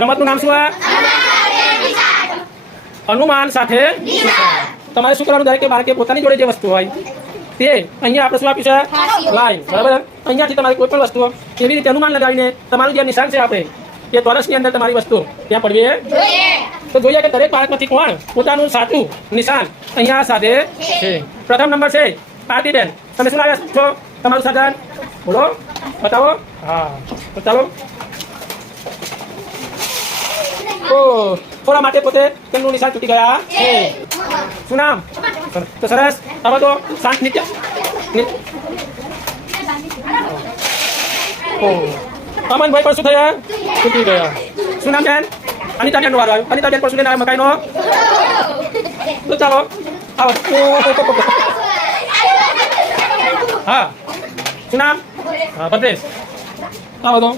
રમતનું નામ શું? અનુમાન સાથે તમારે શું કરવાનું? દરેક બાળકે પોતાની જોડે જે વસ્તુ હોય તે અહીંયા આપણે શું આપ્યું છે? લાઈન. બરાબર. અહીંયાથી તમારી કોઈ પણ વસ્તુ એવી રીતે અનુમાન લગાવીને તમારું જે નિશાન છે આપણે એ ચોરસની અંદર તમારી વસ્તુ ત્યાં પડવી તો જોઈએ કે દરેક બાળકમાંથી કોણ પોતાનું સાચું નિશાન અહીંયા સાથે છે. પ્રથમ નંબર છે આરતીબેન. તમે શું લાવ્યા છો? તમારું સાધન બોલો, બતાવો. હા, તો ચાલો. થોડા માટે પોતે તેમનું નિશાન ચૂકી ગયા છે. શું નામ? તો સરસ. હવે તો શાંત નિત્ય. અમનભાઈ પણ શું થયા? ચૂકી ગયા. શું નામ બેન? અનિતાબેન નો વારો આવ્યો. અનિતાબેન પણ શું લેના મકાઈનો? તો ચાલો આવો. હા, શું નામ? હા, ભદ્રેશ. આવો તો.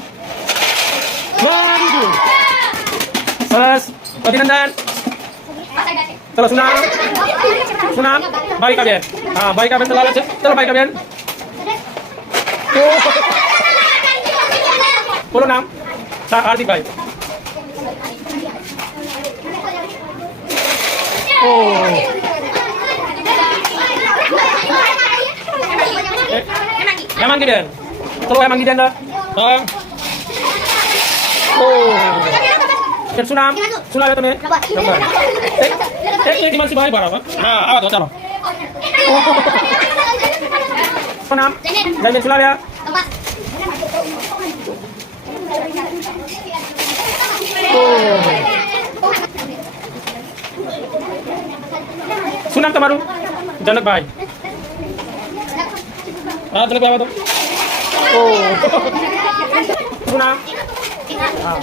સરસ, અભિનંદન. ચલો, શું નામ? શું નામ? ભાવિકાબેન. હા, ભાવિકાબેન ચલાવે છે. ચલો ભાવિકાબેન. બોલો નામ? હાર્દિકભાઈ. હેમાંગી બેન. ચલો હેમાંગી બેન. હા. શું નામ? શું લાવ્યા તમે? એક હિમાંશીભાઈ બરાબર. હા, આવા તો ચાલો. શું નામ? જયબેન. શું લાવ્યા? શું નામ તમારું? જનકભાઈ. હા, જનકભાઈ આવો તો. શું નામ? હા.